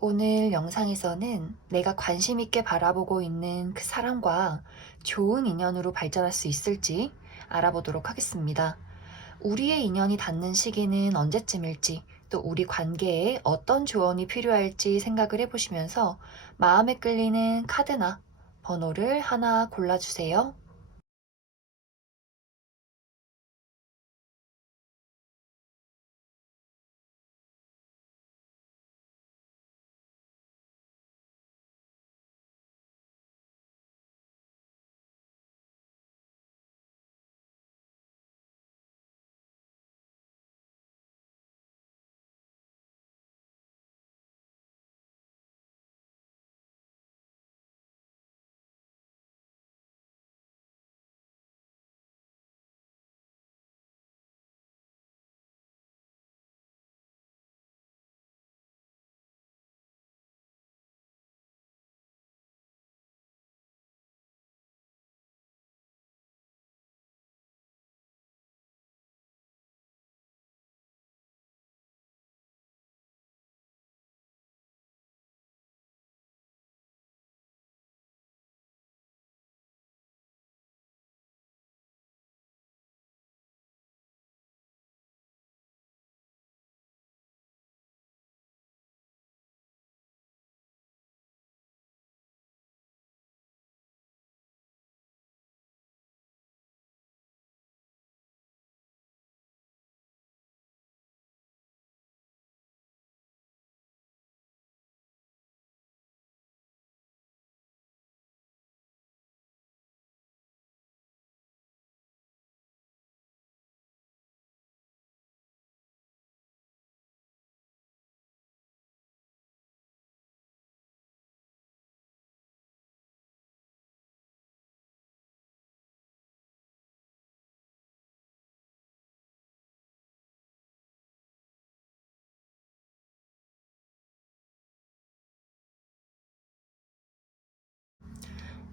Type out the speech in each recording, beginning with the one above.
오늘 영상에서는 내가 관심 있게 바라보고 있는 그 사람과 좋은 인연으로 발전할 수 있을지 알아보도록 하겠습니다. 우리의 인연이 닿는 시기는 언제쯤일지, 또 우리 관계에 어떤 조언이 필요할지 생각을 해보시면서 마음에 끌리는 카드나 번호를 하나 골라주세요.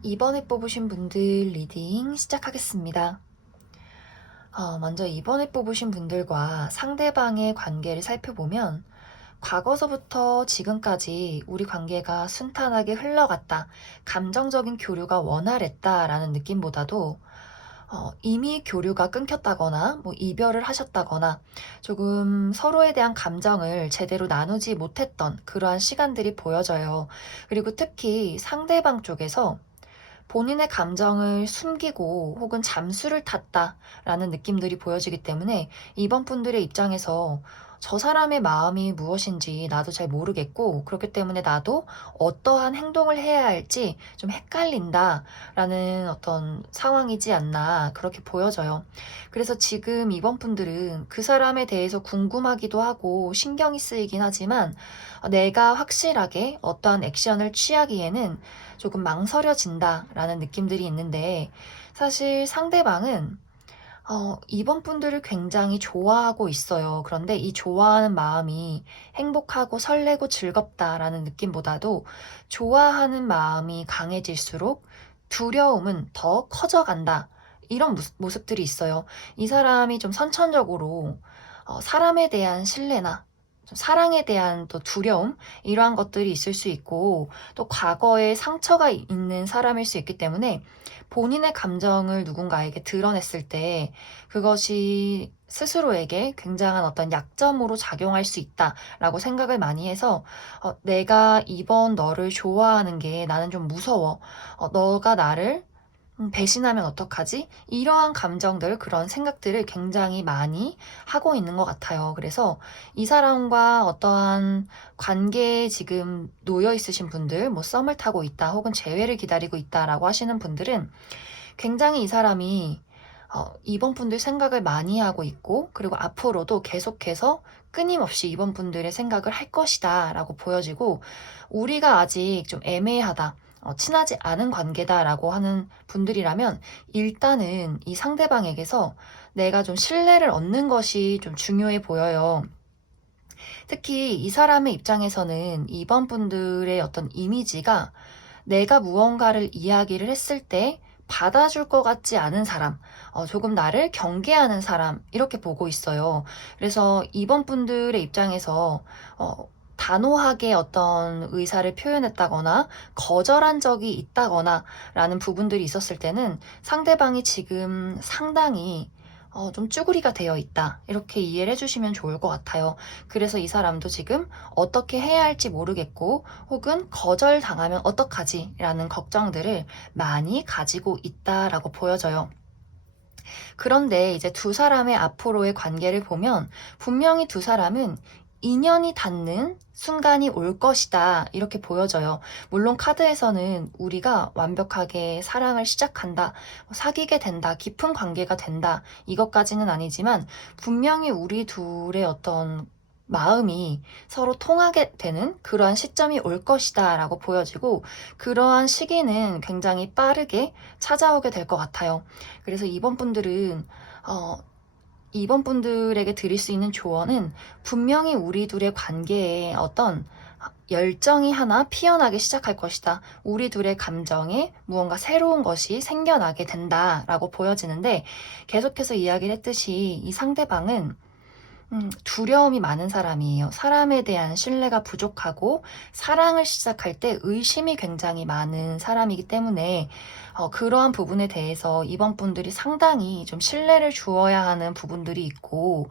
이번에 뽑으신 분들 리딩 시작하겠습니다. 먼저 이번에 뽑으신 분들과 상대방의 관계를 살펴보면 과거서부터 지금까지 우리 관계가 순탄하게 흘러갔다, 감정적인 교류가 원활했다라는 느낌보다도 이미 교류가 끊겼다거나 이별을 하셨다거나 조금 서로에 대한 감정을 제대로 나누지 못했던 그러한 시간들이 보여져요. 그리고 특히 상대방 쪽에서 본인의 감정을 숨기고 혹은 잠수를 탔다라는 느낌들이 보여지기 때문에 이번 분들의 입장에서 저 사람의 마음이 무엇인지 나도 잘 모르겠고, 그렇기 때문에 나도 어떠한 행동을 해야 할지 좀 헷갈린다라는 어떤 상황이지 않나 그렇게 보여져요. 그래서 지금 이번 분들은 그 사람에 대해서 궁금하기도 하고 신경이 쓰이긴 하지만 내가 확실하게 어떠한 액션을 취하기에는 조금 망설여진다라는 느낌들이 있는데, 사실 상대방은 이번 분들을 굉장히 좋아하고 있어요. 그런데 이 좋아하는 마음이 행복하고 설레고 즐겁다라는 느낌보다도 좋아하는 마음이 강해질수록 두려움은 더 커져간다, 이런 모습들이 있어요. 이 사람이 좀 선천적으로 사람에 대한 신뢰나 좀 사랑에 대한 또 두려움, 이러한 것들이 있을 수 있고, 또 과거에 상처가 있는 사람일 수 있기 때문에 본인의 감정을 누군가에게 드러냈을 때 그것이 스스로에게 굉장한 어떤 약점으로 작용할 수 있다라고 생각을 많이 해서 내가 이번 너를 좋아하는 게 나는 좀 무서워. 너가 나를 배신하면 어떡하지? 이러한 감정들, 그런 생각들을 굉장히 많이 하고 있는 것 같아요. 그래서 이 사람과 어떠한 관계에 지금 놓여 있으신 분들, 썸을 타고 있다, 혹은 재회를 기다리고 있다라고 하시는 분들은 굉장히 이 사람이 이번 분들 생각을 많이 하고 있고, 그리고 앞으로도 계속해서 끊임없이 이번 분들의 생각을 할 것이다 라고 보여지고, 우리가 아직 좀 애매하다, 친하지 않은 관계다라고 하는 분들이라면 일단은 이 상대방에게서 내가 좀 신뢰를 얻는 것이 좀 중요해 보여요. 특히 이 사람의 입장에서는 이번 분들의 어떤 이미지가 내가 무언가를 이야기를 했을 때 받아줄 것 같지 않은 사람, 조금 나를 경계하는 사람, 이렇게 보고 있어요. 그래서 이번 분들의 입장에서 단호하게 어떤 의사를 표현했다거나 거절한 적이 있다거나 라는 부분들이 있었을 때는 상대방이 지금 상당히 좀 쭈구리가 되어 있다, 이렇게 이해를 해주시면 좋을 것 같아요. 그래서 이 사람도 지금 어떻게 해야 할지 모르겠고 혹은 거절당하면 어떡하지 라는 걱정들을 많이 가지고 있다라고 보여져요. 그런데 이제 두 사람의 앞으로의 관계를 보면 분명히 두 사람은 인연이 닿는 순간이 올 것이다, 이렇게 보여져요. 물론 카드에서는 우리가 완벽하게 사랑을 시작한다, 사귀게 된다, 깊은 관계가 된다, 이것까지는 아니지만 분명히 우리 둘의 어떤 마음이 서로 통하게 되는 그러한 시점이 올 것이다 라고 보여지고, 그러한 시기는 굉장히 빠르게 찾아오게 될 것 같아요. 그래서 이번 분들에게 드릴 수 있는 조언은 분명히 우리 둘의 관계에 어떤 열정이 하나 피어나기 시작할 것이다, 우리 둘의 감정에 무언가 새로운 것이 생겨나게 된다라고 보여지는데, 계속해서 이야기를 했듯이 이 상대방은 두려움이 많은 사람이에요. 사람에 대한 신뢰가 부족하고 사랑을 시작할 때 의심이 굉장히 많은 사람이기 때문에 그러한 부분에 대해서 이번 분들이 상당히 좀 신뢰를 주어야 하는 부분들이 있고,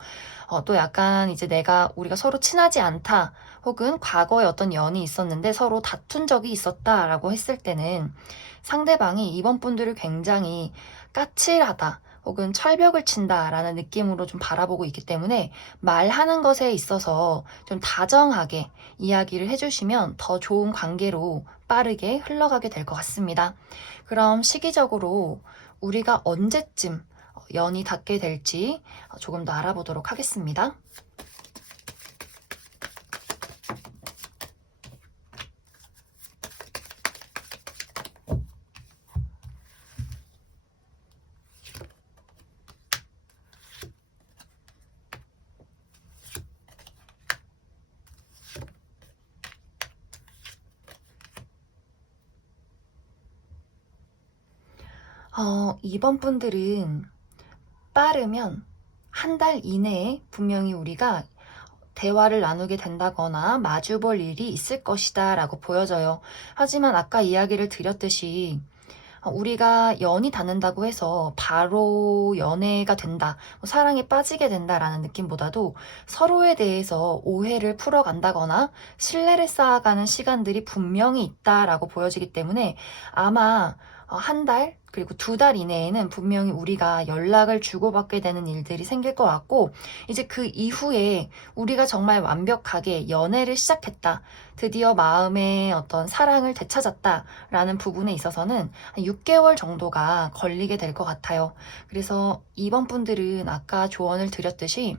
또 약간 이제 우리가 서로 친하지 않다, 혹은 과거에 어떤 연이 있었는데 서로 다툰 적이 있었다라고 했을 때는 상대방이 이번 분들을 굉장히 까칠하다, 혹은 철벽을 친다라는 느낌으로 좀 바라보고 있기 때문에 말하는 것에 있어서 좀 다정하게 이야기를 해주시면 더 좋은 관계로 빠르게 흘러가게 될 것 같습니다. 그럼 시기적으로 우리가 언제쯤 연이 닿게 될지 조금 더 알아보도록 하겠습니다. 이번 분들은 빠르면 한 달 이내에 분명히 우리가 대화를 나누게 된다거나 마주볼 일이 있을 것이다 라고 보여져요. 하지만 아까 이야기를 드렸듯이 우리가 연이 닿는다고 해서 바로 연애가 된다, 사랑에 빠지게 된다라는 느낌보다도 서로에 대해서 오해를 풀어간다거나 신뢰를 쌓아가는 시간들이 분명히 있다라고 보여지기 때문에 아마 한 달, 그리고 2달 이내에는 분명히 우리가 연락을 주고받게 되는 일들이 생길 것 같고, 이제 그 이후에 우리가 정말 완벽하게 연애를 시작했다, 드디어 마음의 어떤 사랑을 되찾았다 라는 부분에 있어서는 한 6개월 정도가 걸리게 될 것 같아요. 그래서 이번 분들은 아까 조언을 드렸듯이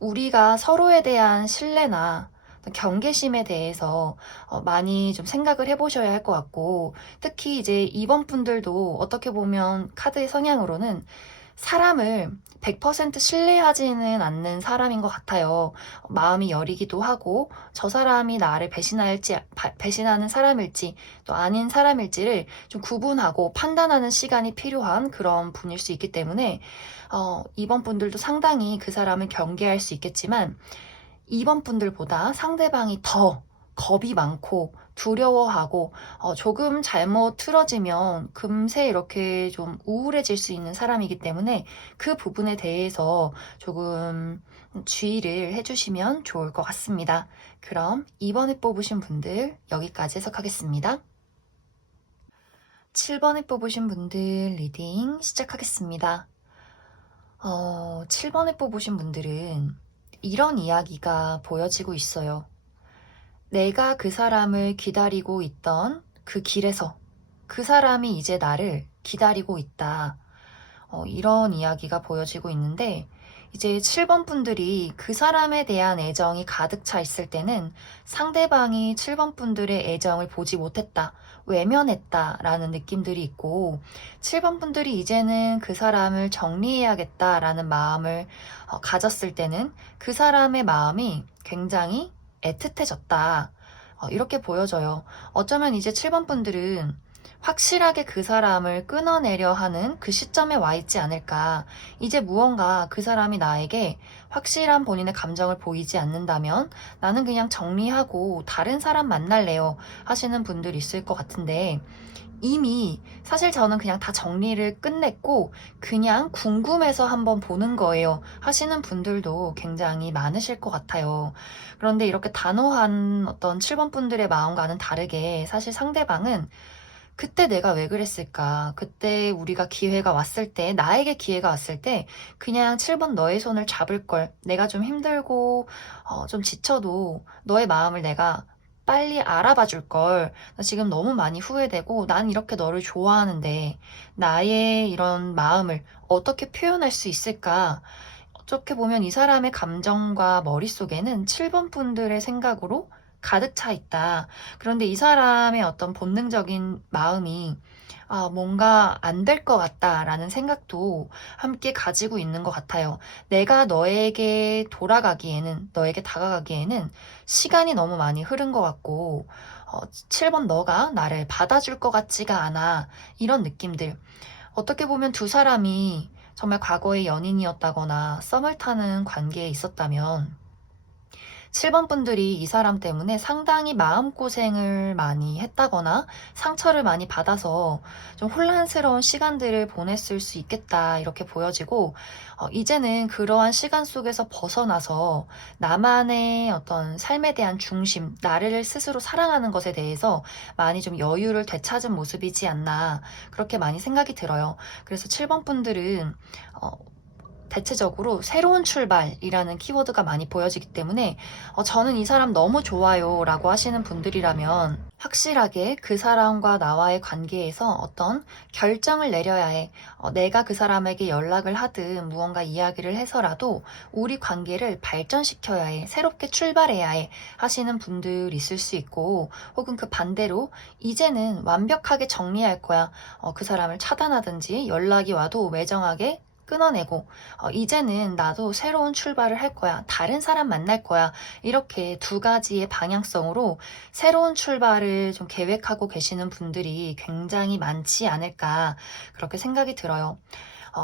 우리가 서로에 대한 신뢰나 경계심에 대해서 많이 좀 생각을 해보셔야 할 것 같고, 특히 이제 이번 분들도 어떻게 보면 카드의 성향으로는 사람을 100% 신뢰하지는 않는 사람인 것 같아요. 마음이 여리기도 하고 저 사람이 나를 배신하는 사람일지 또 아닌 사람일지를 좀 구분하고 판단하는 시간이 필요한 그런 분일 수 있기 때문에 이번 분들도 상당히 그 사람을 경계할 수 있겠지만, 이번 분들보다 상대방이 더 겁이 많고 두려워하고 조금 잘못 틀어지면 금세 이렇게 좀 우울해질 수 있는 사람이기 때문에 그 부분에 대해서 조금 주의를 해주시면 좋을 것 같습니다. 그럼 이번에 뽑으신 분들 여기까지 해석하겠습니다. 7번에 뽑으신 분들 리딩 시작하겠습니다. 7번에 뽑으신 분들은 이런 이야기가 보여지고 있어요. 내가 그 사람을 기다리고 있던 그 길에서 그 사람이 이제 나를 기다리고 있다. 이런 이야기가 보여지고 있는데, 이제 7번 분들이 그 사람에 대한 애정이 가득 차 있을 때는 상대방이 7번 분들의 애정을 보지 못했다, 외면했다 라는 느낌들이 있고, 7번 분들이 이제는 그 사람을 정리해야겠다 라는 마음을 가졌을 때는 그 사람의 마음이 굉장히 애틋해졌다, 이렇게 보여져요. 어쩌면 이제 7번 분들은 확실하게 그 사람을 끊어내려 하는 그 시점에 와 있지 않을까. 이제 무언가 그 사람이 나에게 확실한 본인의 감정을 보이지 않는다면 나는 그냥 정리하고 다른 사람 만날래요 하시는 분들 있을 것 같은데, 이미 사실 저는 그냥 다 정리를 끝냈고 그냥 궁금해서 한번 보는 거예요 하시는 분들도 굉장히 많으실 것 같아요. 그런데 이렇게 단호한 어떤 7번 분들의 마음과는 다르게, 사실 상대방은 그때 내가 왜 그랬을까? 그때 우리가 기회가 왔을 때, 나에게 기회가 왔을 때, 그냥 7번 너의 손을 잡을 걸. 내가 좀 힘들고, 좀 지쳐도 너의 마음을 내가 빨리 알아봐 줄 걸. 나 지금 너무 많이 후회되고, 난 이렇게 너를 좋아하는데, 나의 이런 마음을 어떻게 표현할 수 있을까? 어떻게 보면 이 사람의 감정과 머릿속에는 7번 분들의 생각으로 가득 차 있다. 그런데 이 사람의 어떤 본능적인 마음이 뭔가 안 될 것 같다라는 생각도 함께 가지고 있는 것 같아요. 내가 너에게 돌아가기에는, 너에게 다가가기에는 시간이 너무 많이 흐른 것 같고, 7번 너가 나를 받아줄 것 같지가 않아. 이런 느낌들. 어떻게 보면 두 사람이 정말 과거의 연인이었다거나 썸을 타는 관계에 있었다면 7번 분들이 이 사람 때문에 상당히 마음고생을 많이 했다거나 상처를 많이 받아서 좀 혼란스러운 시간들을 보냈을 수 있겠다, 이렇게 보여지고, 이제는 그러한 시간 속에서 벗어나서 나만의 어떤 삶에 대한 중심, 나를 스스로 사랑하는 것에 대해서 많이 좀 여유를 되찾은 모습이지 않나, 그렇게 많이 생각이 들어요. 그래서 7번 분들은 대체적으로 새로운 출발이라는 키워드가 많이 보여지기 때문에, 저는 이 사람 너무 좋아요 라고 하시는 분들이라면 확실하게 그 사람과 나와의 관계에서 어떤 결정을 내려야 해. 내가 그 사람에게 연락을 하든 무언가 이야기를 해서라도 우리 관계를 발전시켜야 해. 새롭게 출발해야 해. 하시는 분들 있을 수 있고, 혹은 그 반대로 이제는 완벽하게 정리할 거야. 그 사람을 차단하든지 연락이 와도 매정하게 끊어내고, 이제는 나도 새로운 출발을 할 거야. 다른 사람 만날 거야. 이렇게 두 가지의 방향성으로 새로운 출발을 좀 계획하고 계시는 분들이 굉장히 많지 않을까, 그렇게 생각이 들어요.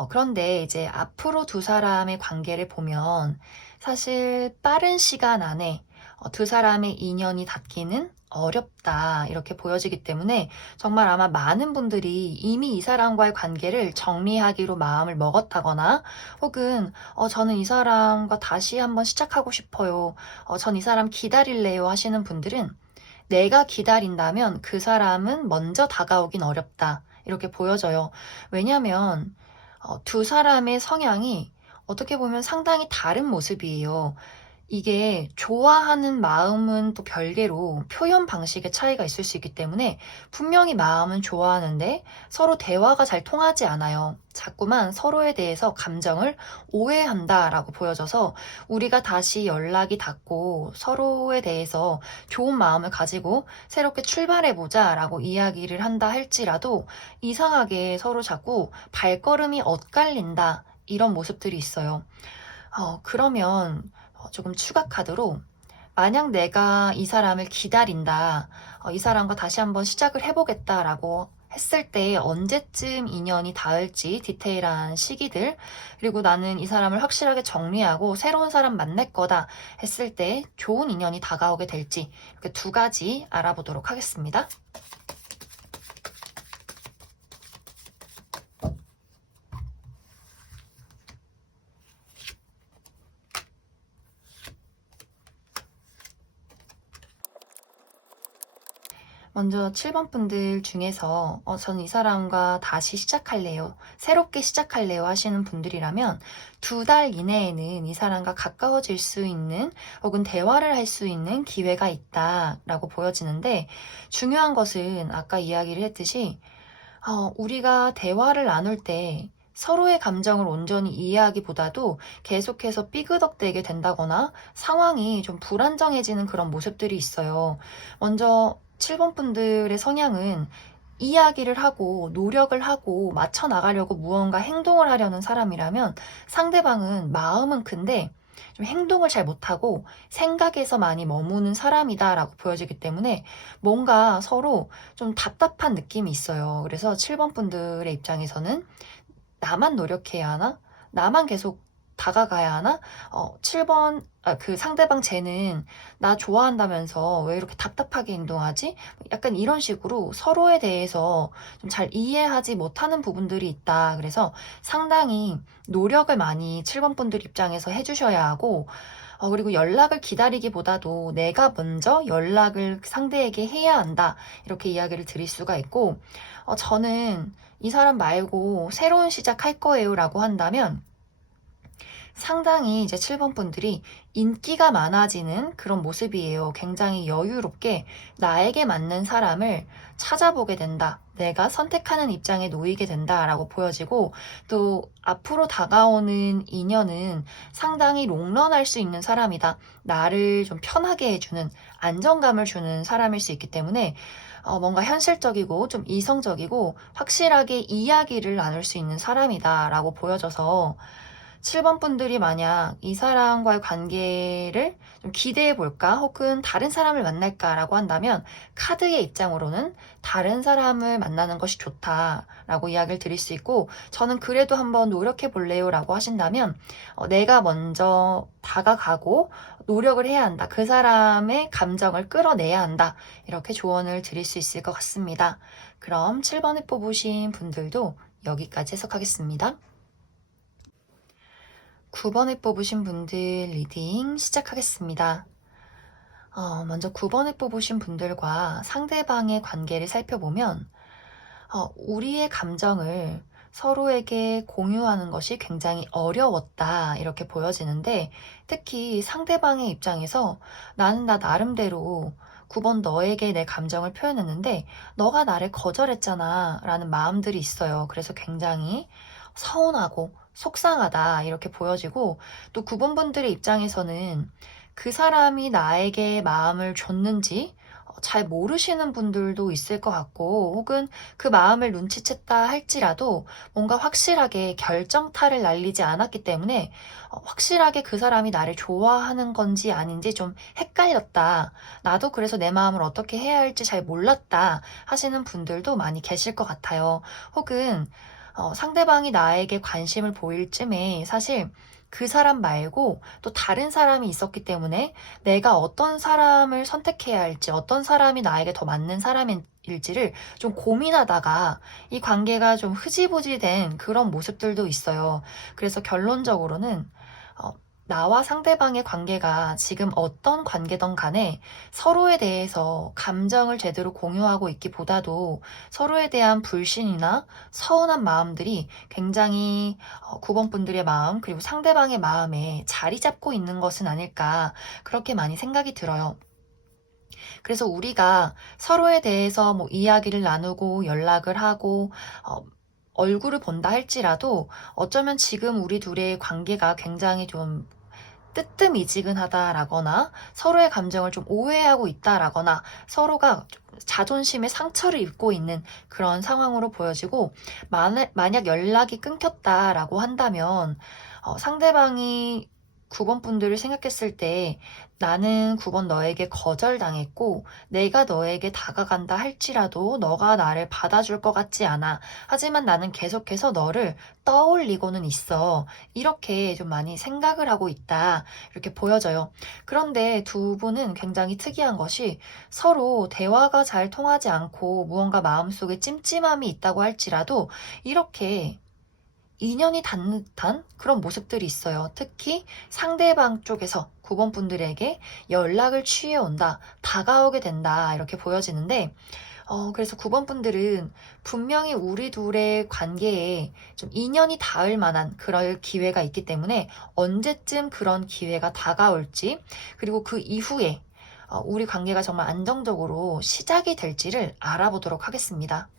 그런데 이제 앞으로 두 사람의 관계를 보면 사실 빠른 시간 안에 두 사람의 인연이 닿기는 어렵다, 이렇게 보여지기 때문에 정말 아마 많은 분들이 이미 이 사람과의 관계를 정리하기로 마음을 먹었다거나, 혹은 저는 이 사람과 다시 한번 시작하고 싶어요. 전 이 사람 기다릴래요 하시는 분들은 내가 기다린다면 그 사람은 먼저 다가오긴 어렵다, 이렇게 보여져요. 왜냐하면 두 사람의 성향이 어떻게 보면 상당히 다른 모습이에요. 이게 좋아하는 마음은 또 별개로 표현 방식의 차이가 있을 수 있기 때문에 분명히 마음은 좋아하는데 서로 대화가 잘 통하지 않아요. 자꾸만 서로에 대해서 감정을 오해한다라고 보여져서 우리가 다시 연락이 닿고 서로에 대해서 좋은 마음을 가지고 새롭게 출발해보자라고 이야기를 한다 할지라도 이상하게 서로 자꾸 발걸음이 엇갈린다, 이런 모습들이 있어요. 그러면 조금 추가 카드로, 만약 내가 이 사람을 기다린다, 이 사람과 다시 한번 시작을 해보겠다라고 했을 때 언제쯤 인연이 닿을지 디테일한 시기들, 그리고 나는 이 사람을 확실하게 정리하고 새로운 사람 만날 거다 했을 때 좋은 인연이 다가오게 될지, 이렇게 두 가지 알아보도록 하겠습니다. 먼저 7번 분들 중에서 저는 이 사람과 다시 시작할래요, 새롭게 시작할래요 하시는 분들이라면 2달 이내에는 이 사람과 가까워질 수 있는, 혹은 대화를 할 수 있는 기회가 있다라고 보여지는데, 중요한 것은 아까 이야기를 했듯이 우리가 대화를 나눌 때 서로의 감정을 온전히 이해하기보다도 계속해서 삐그덕대게 된다거나 상황이 좀 불안정해지는 그런 모습들이 있어요. 먼저 7번 분들의 성향은 이야기를 하고 노력을 하고 맞춰 나가려고 무언가 행동을 하려는 사람이라면 상대방은 마음은 큰데 좀 행동을 잘 못하고 생각에서 많이 머무는 사람이다라고 보여지기 때문에 뭔가 서로 좀 답답한 느낌이 있어요. 그래서 7번 분들의 입장에서는 나만 노력해야 하나? 나만 계속 다가가야 하나? 7번, 그 상대방 쟤는 나 좋아한다면서 왜 이렇게 답답하게 행동하지? 약간 이런 식으로 서로에 대해서 좀 잘 이해하지 못하는 부분들이 있다. 그래서 상당히 노력을 많이 7번 분들 입장에서 해주셔야 하고, 그리고 연락을 기다리기보다도 내가 먼저 연락을 상대에게 해야 한다. 이렇게 이야기를 드릴 수가 있고, 저는 이 사람 말고 새로운 시작할 거예요 라고 한다면 상당히 이제 7번 분들이 인기가 많아지는 그런 모습이에요. 굉장히 여유롭게 나에게 맞는 사람을 찾아보게 된다. 내가 선택하는 입장에 놓이게 된다라고 보여지고 또 앞으로 다가오는 인연은 상당히 롱런할 수 있는 사람이다. 나를 좀 편하게 해주는 안정감을 주는 사람일 수 있기 때문에 뭔가 현실적이고 좀 이성적이고 확실하게 이야기를 나눌 수 있는 사람이다라고 보여져서 7번 분들이 만약 이 사람과의 관계를 좀 기대해 볼까 혹은 다른 사람을 만날까라고 한다면 카드의 입장으로는 다른 사람을 만나는 것이 좋다라고 이야기를 드릴 수 있고 저는 그래도 한번 노력해 볼래요 라고 하신다면 내가 먼저 다가가고 노력을 해야 한다. 그 사람의 감정을 끌어내야 한다. 이렇게 조언을 드릴 수 있을 것 같습니다. 그럼 7번을 뽑으신 분들도 여기까지 해석하겠습니다. 9번을 뽑으신 분들 리딩 시작하겠습니다. 먼저 9번을 뽑으신 분들과 상대방의 관계를 살펴보면 우리의 감정을 서로에게 공유하는 것이 굉장히 어려웠다 이렇게 보여지는데 특히 상대방의 입장에서 나는 나 나름대로 9번 너에게 내 감정을 표현했는데 너가 나를 거절했잖아 라는 마음들이 있어요. 그래서 굉장히 서운하고 속상하다 이렇게 보여지고 또 9번 분들의 입장에서는 그 사람이 나에게 마음을 줬는지 잘 모르시는 분들도 있을 것 같고 혹은 그 마음을 눈치챘다 할지라도 뭔가 확실하게 결정타를 날리지 않았기 때문에 확실하게 그 사람이 나를 좋아하는 건지 아닌지 좀 헷갈렸다. 나도 그래서 내 마음을 어떻게 해야 할지 잘 몰랐다 하시는 분들도 많이 계실 것 같아요. 혹은 상대방이 나에게 관심을 보일 쯤에 사실 그 사람 말고 또 다른 사람이 있었기 때문에 내가 어떤 사람을 선택해야 할지, 어떤 사람이 나에게 더 맞는 사람일지를 좀 고민하다가 이 관계가 좀 흐지부지 된 그런 모습들도 있어요. 그래서 결론적으로는 나와 상대방의 관계가 지금 어떤 관계든 간에 서로에 대해서 감정을 제대로 공유하고 있기보다도 서로에 대한 불신이나 서운한 마음들이 굉장히 9번 분들의 마음 그리고 상대방의 마음에 자리 잡고 있는 것은 아닐까 그렇게 많이 생각이 들어요. 그래서 우리가 서로에 대해서 뭐 이야기를 나누고 연락을 하고 얼굴을 본다 할지라도 어쩌면 지금 우리 둘의 관계가 굉장히 좀 뜨뜻미지근하다라거나 서로의 감정을 좀 오해하고 있다라거나 서로가 자존심에 상처를 입고 있는 그런 상황으로 보여지고 만약 연락이 끊겼다라고 한다면 상대방이 9번 분들을 생각했을 때 나는 9번 너에게 거절당했고 내가 너에게 다가간다 할지라도 너가 나를 받아줄 것 같지 않아. 하지만 나는 계속해서 너를 떠올리고는 있어. 이렇게 좀 많이 생각을 하고 있다. 이렇게 보여져요. 그런데 두 분은 굉장히 특이한 것이 서로 대화가 잘 통하지 않고 무언가 마음속에 찜찜함이 있다고 할지라도 이렇게 인연이 닿는 듯한 그런 모습들이 있어요. 특히 상대방 쪽에서 9번 분들에게 연락을 취해온다, 다가오게 된다, 이렇게 보여지는데, 그래서 9번 분들은 분명히 우리 둘의 관계에 좀 인연이 닿을 만한 그럴 기회가 있기 때문에 언제쯤 그런 기회가 다가올지, 그리고 그 이후에 우리 관계가 정말 안정적으로 시작이 될지를 알아보도록 하겠습니다.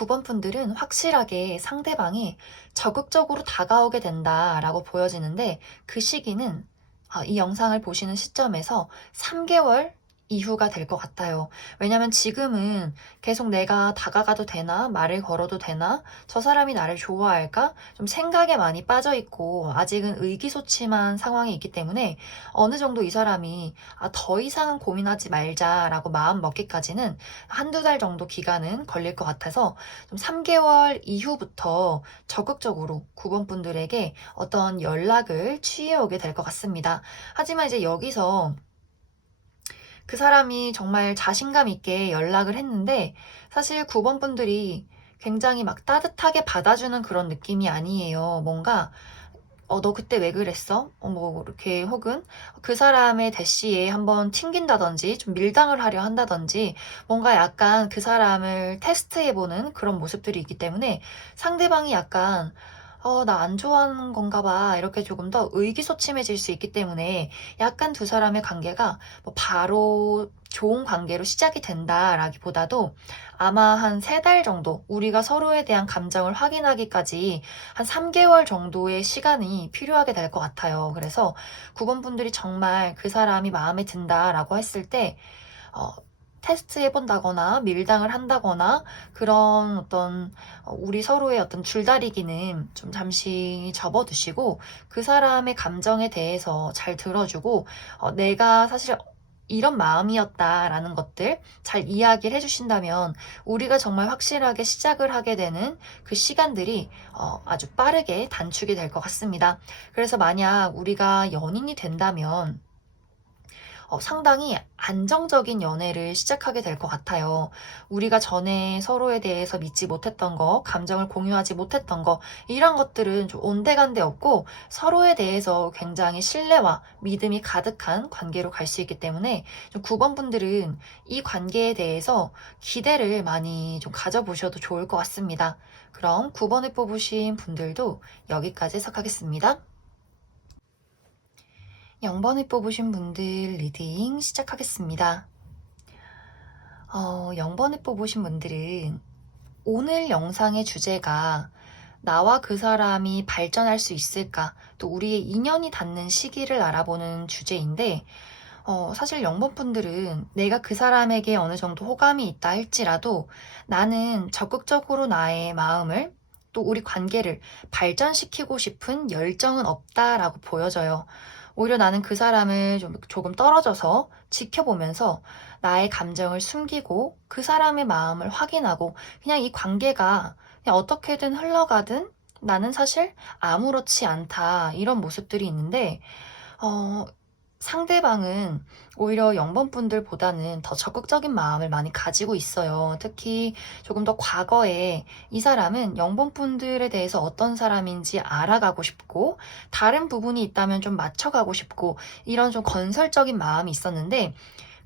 9번 분들은 확실하게 상대방이 적극적으로 다가오게 된다라고 보여지는데 그 시기는 이 영상을 보시는 시점에서 3개월 이후가 될 것 같아요. 왜냐면 지금은 계속 내가 다가가도 되나? 말을 걸어도 되나? 저 사람이 나를 좋아할까? 좀 생각에 많이 빠져 있고 아직은 의기소침한 상황에 있기 때문에 어느 정도 이 사람이 더 이상 고민하지 말자라고 마음 먹기까지는 한두 달 정도 기간은 걸릴 것 같아서 좀 3개월 이후부터 적극적으로 9번 분들에게 어떤 연락을 취해오게 될 것 같습니다. 하지만 이제 여기서 그 사람이 정말 자신감 있게 연락을 했는데 사실 9번 분들이 굉장히 막 따뜻하게 받아주는 그런 느낌이 아니에요. 뭔가 너 그때 왜 그랬어? 뭐 이렇게 혹은 그 사람의 대시에 한번 튕긴다든지 좀 밀당을 하려 한다든지 뭔가 약간 그 사람을 테스트해보는 그런 모습들이 있기 때문에 상대방이 약간 나 안 좋아하는 건가 봐. 이렇게 조금 더 의기소침해질 수 있기 때문에 약간 두 사람의 관계가 뭐 바로 좋은 관계로 시작이 된다라기보다도 아마 한 3달 정도 우리가 서로에 대한 감정을 확인하기까지 한 3개월 정도의 시간이 필요하게 될 것 같아요. 그래서 9번 분들이 정말 그 사람이 마음에 든다라고 했을 때 어, 테스트 해본다거나 밀당을 한다거나 그런 어떤 우리 서로의 어떤 줄다리기는 좀 잠시 접어두시고 그 사람의 감정에 대해서 잘 들어주고 내가 사실 이런 마음이었다라는 것들 잘 이야기를 해주신다면 우리가 정말 확실하게 시작을 하게 되는 그 시간들이 아주 빠르게 단축이 될 것 같습니다. 그래서 만약 우리가 연인이 된다면 상당히 안정적인 연애를 시작하게 될 것 같아요. 우리가 전에 서로에 대해서 믿지 못했던 거, 감정을 공유하지 못했던 거, 이런 것들은 좀 온데간데 없고 서로에 대해서 굉장히 신뢰와 믿음이 가득한 관계로 갈 수 있기 때문에 좀 9번 분들은 이 관계에 대해서 기대를 많이 좀 가져보셔도 좋을 것 같습니다. 그럼 9번을 뽑으신 분들도 여기까지 해석하겠습니다. 0번을 뽑으신 분들 리딩 시작하겠습니다. 0번을 뽑으신 분들은 오늘 영상의 주제가 나와 그 사람이 발전할 수 있을까, 또 우리의 인연이 닿는 시기를 알아보는 주제인데 사실 0번 분들은 내가 그 사람에게 어느 정도 호감이 있다 할지라도 나는 적극적으로 나의 마음을 또 우리 관계를 발전시키고 싶은 열정은 없다라고 보여져요. 오히려 나는 그 사람을 조금 떨어져서 지켜보면서 나의 감정을 숨기고 그 사람의 마음을 확인하고 그냥 이 관계가 그냥 어떻게든 흘러가든 나는 사실 아무렇지 않다 이런 모습들이 있는데 상대방은 오히려 0번 분들보다는 더 적극적인 마음을 많이 가지고 있어요. 특히 조금 더 과거에 이 사람은 0번 분들에 대해서 어떤 사람인지 알아가고 싶고 다른 부분이 있다면 좀 맞춰가고 싶고 이런 좀 건설적인 마음이 있었는데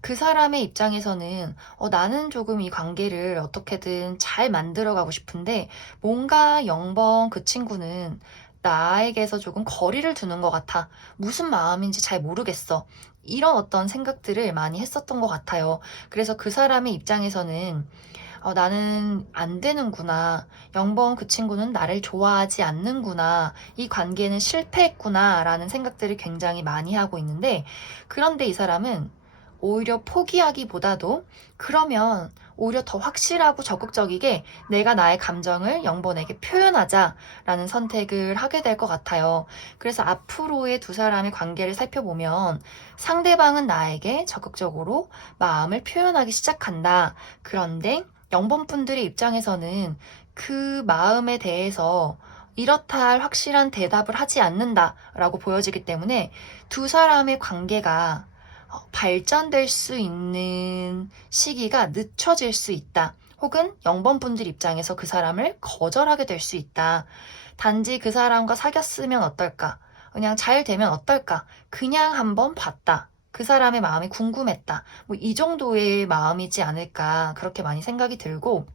그 사람의 입장에서는 나는 조금 이 관계를 어떻게든 잘 만들어가고 싶은데 뭔가 0번 그 친구는 나에게서 조금 거리를 두는 것 같아. 무슨 마음인지 잘 모르겠어. 이런 어떤 생각들을 많이 했었던 것 같아요. 그래서 그 사람의 입장에서는 나는 안 되는구나. 0번 그 친구는 나를 좋아하지 않는구나. 이 관계는 실패했구나. 라는 생각들을 굉장히 많이 하고 있는데, 그런데 이 사람은 오히려 포기하기보다도 그러면 오히려 더 확실하고 적극적이게 내가 나의 감정을 0번에게 표현하자라는 선택을 하게 될 것 같아요. 그래서 앞으로의 두 사람의 관계를 살펴보면 상대방은 나에게 적극적으로 마음을 표현하기 시작한다. 그런데 0번 분들의 입장에서는 그 마음에 대해서 이렇다 할 확실한 대답을 하지 않는다라고 보여지기 때문에 두 사람의 관계가 발전될 수 있는 시기가 늦춰질 수 있다. 혹은 0번 분들 입장에서 그 사람을 거절하게 될 수 있다. 단지 그 사람과 사귀었으면 어떨까? 그냥 잘 되면 어떨까? 그냥 한번 봤다. 그 사람의 마음이 궁금했다. 뭐 이 정도의 마음이지 않을까 그렇게 많이 생각이 들고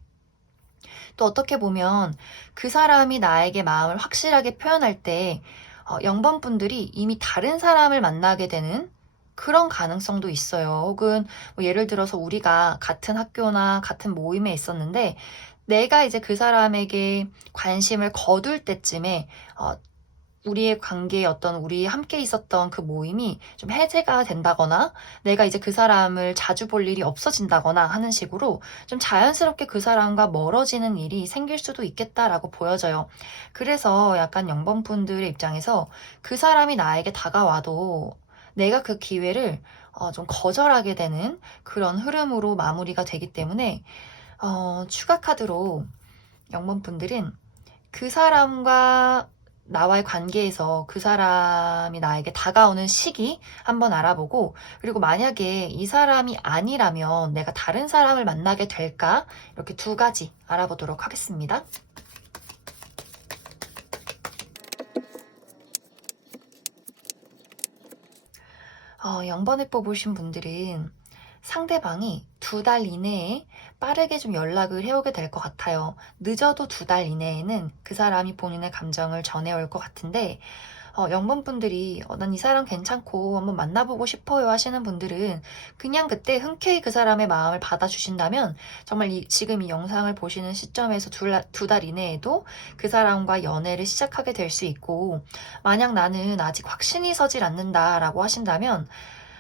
또 어떻게 보면 그 사람이 나에게 마음을 확실하게 표현할 때 0번 분들이 이미 다른 사람을 만나게 되는 그런 가능성도 있어요. 혹은 뭐 예를 들어서 우리가 같은 학교나 같은 모임에 있었는데 내가 이제 그 사람에게 관심을 거둘 때쯤에 우리의 관계에 우리 함께 있었던 그 모임이 좀 해제가 된다거나 내가 이제 그 사람을 자주 볼 일이 없어진다거나 하는 식으로 좀 자연스럽게 그 사람과 멀어지는 일이 생길 수도 있겠다라고 보여져요. 그래서 약간 0번 분들의 입장에서 그 사람이 나에게 다가와도 내가 그 기회를 좀 거절하게 되는 그런 흐름으로 마무리가 되기 때문에 추가 카드로 0번 분들은 그 사람과 나와의 관계에서 그 사람이 나에게 다가오는 시기 한번 알아보고, 그리고 만약에 이 사람이 아니라면 내가 다른 사람을 만나게 될까? 이렇게 두 가지 알아보도록 하겠습니다. 0번에 뽑으신 분들은 상대방이 2달 이내에 빠르게 좀 연락을 해오게 될 것 같아요. 늦어도 2달 이내에는 그 사람이 본인의 감정을 전해올 것 같은데, 0번 분들이 난 이 사람 괜찮고 한번 만나보고 싶어요 하시는 분들은 그냥 그때 흔쾌히 그 사람의 마음을 받아주신다면 정말 지금 이 영상을 보시는 시점에서 2달 이내에도 그 사람과 연애를 시작하게 될 수 있고, 만약 나는 아직 확신이 서질 않는다라고 하신다면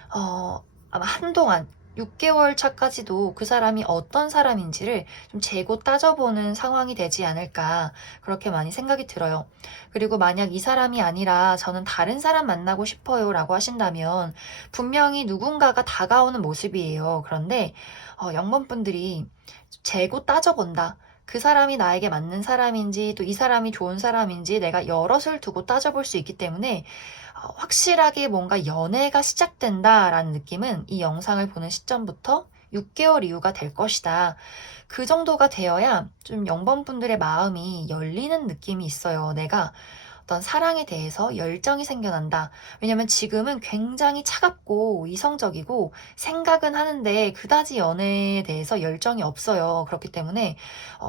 아마 한동안 6개월 차까지도 그 사람이 어떤 사람인지를 좀 재고 따져보는 상황이 되지 않을까, 그렇게 많이 생각이 들어요. 그리고 만약 이 사람이 아니라 저는 다른 사람 만나고 싶어요 라고 하신다면 분명히 누군가가 다가오는 모습이에요. 그런데 0번 분들이 재고 따져본다. 그 사람이 나에게 맞는 사람인지 또 이 사람이 좋은 사람인지 내가 여럿을 두고 따져볼 수 있기 때문에 확실하게 뭔가 연애가 시작된다라는 느낌은 이 영상을 보는 시점부터 6개월 이후가 될 것이다. 그 정도가 되어야 좀 0번 분들의 마음이 열리는 느낌이 있어요. 내가 어떤 사랑에 대해서 열정이 생겨난다. 왜냐면 지금은 굉장히 차갑고 이성적이고 생각은 하는데 그다지 연애에 대해서 열정이 없어요. 그렇기 때문에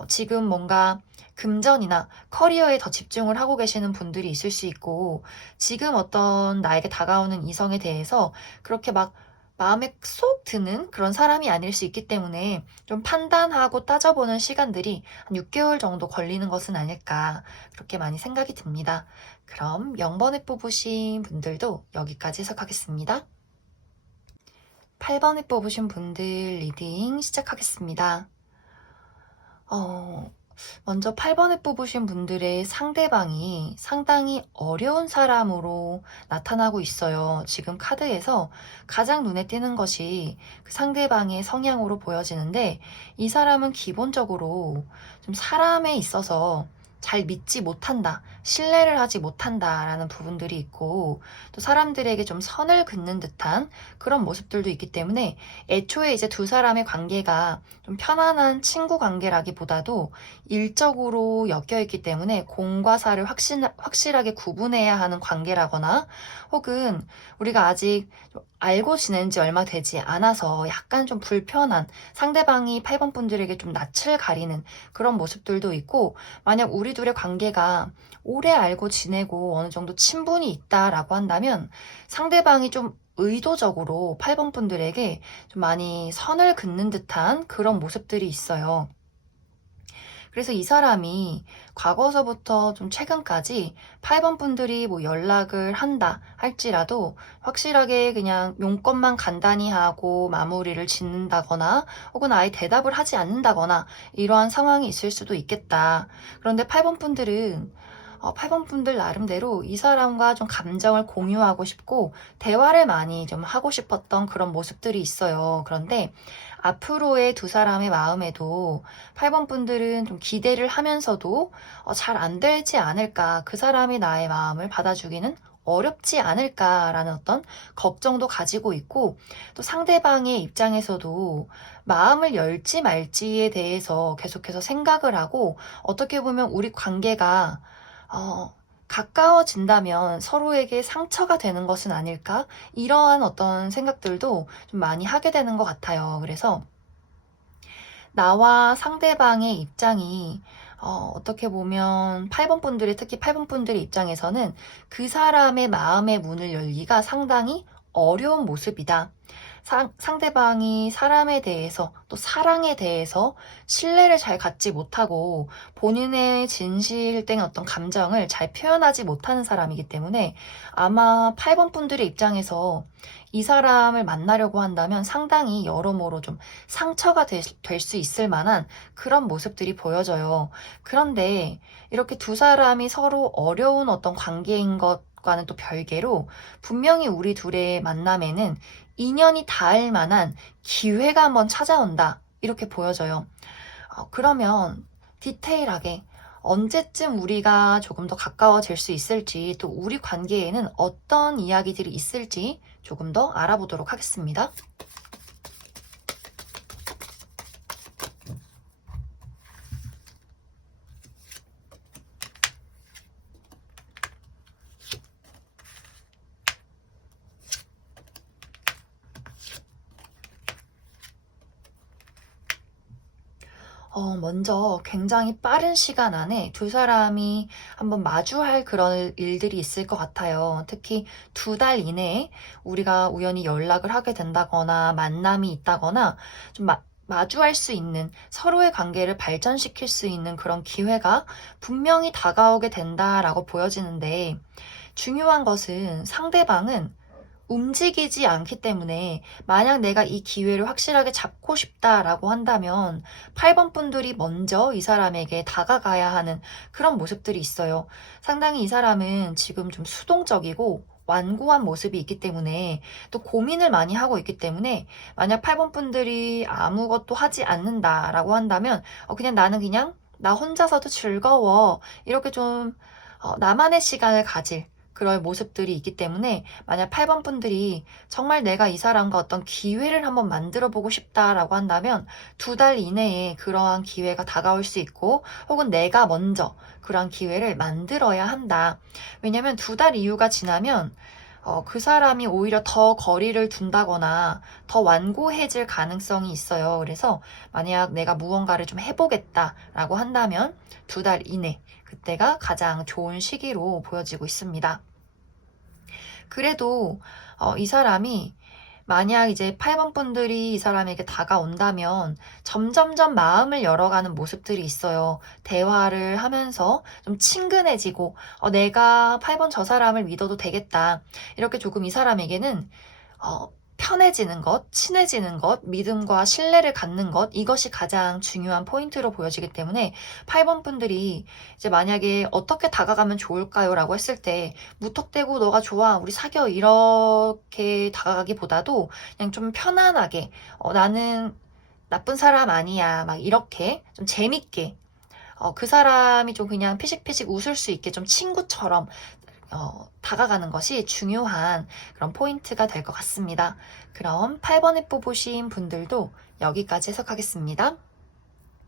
지금 뭔가 금전이나 커리어에 더 집중을 하고 계시는 분들이 있을 수 있고, 지금 어떤 나에게 다가오는 이성에 대해서 그렇게 막 마음에 쏙 드는 그런 사람이 아닐 수 있기 때문에 좀 판단하고 따져보는 시간들이 한 6개월 정도 걸리는 것은 아닐까, 그렇게 많이 생각이 듭니다. 그럼 0번에 뽑으신 분들도 여기까지 해석하겠습니다. 8번에 뽑으신 분들 리딩 시작하겠습니다. 먼저 8번에 뽑으신 분들의 상대방이 상당히 어려운 사람으로 나타나고 있어요. 지금 카드에서 가장 눈에 띄는 것이 그 상대방의 성향으로 보여지는데, 이 사람은 기본적으로 좀 사람에 있어서 잘 믿지 못한다, 신뢰를 하지 못한다라는 부분들이 있고, 또 사람들에게 좀 선을 긋는 듯한 그런 모습들도 있기 때문에 애초에 이제 두 사람의 관계가 좀 편안한 친구 관계라기보다도 일적으로 엮여있기 때문에 공과 사를 확실하게 구분해야 하는 관계라거나, 혹은 우리가 아직 알고 지낸 지 얼마 되지 않아서 약간 좀 불편한, 상대방이 8번 분들에게 좀 낯을 가리는 그런 모습들도 있고, 만약 우리 둘의 관계가 오래 알고 지내고 어느 정도 친분이 있다라고 한다면 상대방이 좀 의도적으로 8번 분들에게 좀 많이 선을 긋는 듯한 그런 모습들이 있어요. 그래서 이 사람이 과거서부터 좀 최근까지 8번 분들이 뭐 연락을 한다 할지라도 확실하게 그냥 용건만 간단히 하고 마무리를 짓는다거나, 혹은 아예 대답을 하지 않는다거나 이러한 상황이 있을 수도 있겠다. 그런데 8번 분들은 8번 분들 나름대로 이 사람과 좀 감정을 공유하고 싶고 대화를 많이 좀 하고 싶었던 그런 모습들이 있어요. 그런데 앞으로의 두 사람의 마음에도 8번 분들은 좀 기대를 하면서도 잘 안 되지 않을까, 그 사람이 나의 마음을 받아주기는 어렵지 않을까라는 어떤 걱정도 가지고 있고, 또 상대방의 입장에서도 마음을 열지 말지에 대해서 계속해서 생각을 하고, 어떻게 보면 우리 관계가 가까워진다면 서로에게 상처가 되는 것은 아닐까? 이러한 어떤 생각들도 좀 많이 하게 되는 것 같아요. 그래서 나와 상대방의 입장이 어떻게 보면 8번 분들이, 특히 8번 분들의 입장에서는 그 사람의 마음의 문을 열기가 상당히 어려운 모습이다. 상대방이 사람에 대해서 또 사랑에 대해서 신뢰를 잘 갖지 못하고 본인의 진실된 어떤 감정을 잘 표현하지 못하는 사람이기 때문에 아마 8번 분들의 입장에서 이 사람을 만나려고 한다면 상당히 여러모로 좀 상처가 될 수 있을 만한 그런 모습들이 보여져요. 그런데 이렇게 두 사람이 서로 어려운 어떤 관계인 것과는 또 별개로 분명히 우리 둘의 만남에는 인연이 닿을 만한 기회가 한번 찾아온다. 이렇게 보여져요. 그러면 디테일하게 언제쯤 우리가 조금 더 가까워질 수 있을지, 또 우리 관계에는 어떤 이야기들이 있을지 조금 더 알아보도록 하겠습니다. 먼저 굉장히 빠른 시간 안에 두 사람이 한번 마주할 그런 일들이 있을 것 같아요. 특히 2달 이내에 우리가 우연히 연락을 하게 된다거나 만남이 있다거나 좀 마주할 수 있는 서로의 관계를 발전시킬 수 있는 그런 기회가 분명히 다가오게 된다라고 보여지는데 중요한 것은 상대방은 움직이지 않기 때문에 만약 내가 이 기회를 확실하게 잡고 싶다라고 한다면 8번 분들이 먼저 이 사람에게 다가가야 하는 그런 모습들이 있어요. 상당히 이 사람은 지금 좀 수동적이고 완고한 모습이 있기 때문에 또 고민을 많이 하고 있기 때문에 만약 8번 분들이 아무것도 하지 않는다라고 한다면 그냥 나는 그냥 나 혼자서도 즐거워 이렇게 좀 나만의 시간을 가질 그럴 모습들이 있기 때문에 만약 8번 분들이 정말 내가 이 사람과 어떤 기회를 한번 만들어 보고 싶다라고 한다면 2달 이내에 그러한 기회가 다가올 수 있고 혹은 내가 먼저 그러한 기회를 만들어야 한다. 왜냐면 2달 이후가 지나면 그 사람이 오히려 더 거리를 둔다거나 더 완고해질 가능성이 있어요. 그래서 만약 내가 무언가를 좀 해보겠다라고 한다면 2달 이내 그때가 가장 좋은 시기로 보여지고 있습니다. 그래도 이 사람이 만약 이제 8번 분들이 이 사람에게 다가온다면 점점점 마음을 열어가는 모습들이 있어요. 대화를 하면서 좀 친근해지고 내가 8번 저 사람을 믿어도 되겠다. 이렇게 조금 이 사람에게는 편해지는 것, 친해지는 것, 믿음과 신뢰를 갖는 것, 이것이 가장 중요한 포인트로 보여지기 때문에 8번 분들이 이제 만약에 어떻게 다가가면 좋을까요? 라고 했을 때 무턱대고 너가 좋아, 우리 사겨 이렇게 다가가기보다도 그냥 좀 편안하게 나는 나쁜 사람 아니야 막 이렇게 좀 재밌게 그 사람이 좀 그냥 피식피식 웃을 수 있게 좀 친구처럼 다가가는 것이 중요한 그런 포인트가 될 것 같습니다. 그럼 8번에 뽑으신 분들도 여기까지 해석하겠습니다.